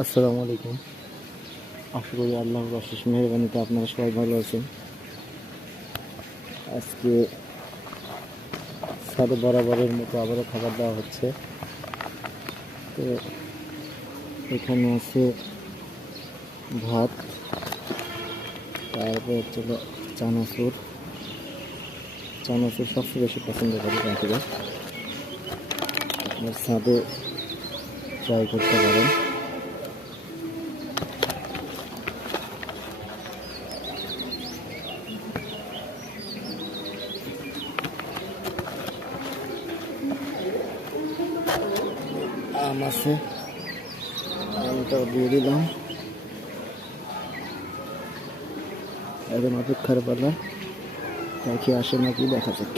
আসসালামু আলাইকুম। আশা করি আল্লাহর অশেষ মেহরবানিতে আপনারা সবাই ভালো আছেন। আজকে সাড়ে বরাবরের মতো আবারও খাবার দেওয়া হচ্ছে। তো এখানে আছে ভাত, তারপর হচ্ছে চানাচুর। চানাচুর সবচেয়ে বেশি পছন্দ করি আপনার ছাদে ট্রাই করতে পারেন। আম আছে। আমটাও দিয়ে দিলাম। এখন অপেক্ষার পালা। পাখি আসে নাকি দেখা যাক।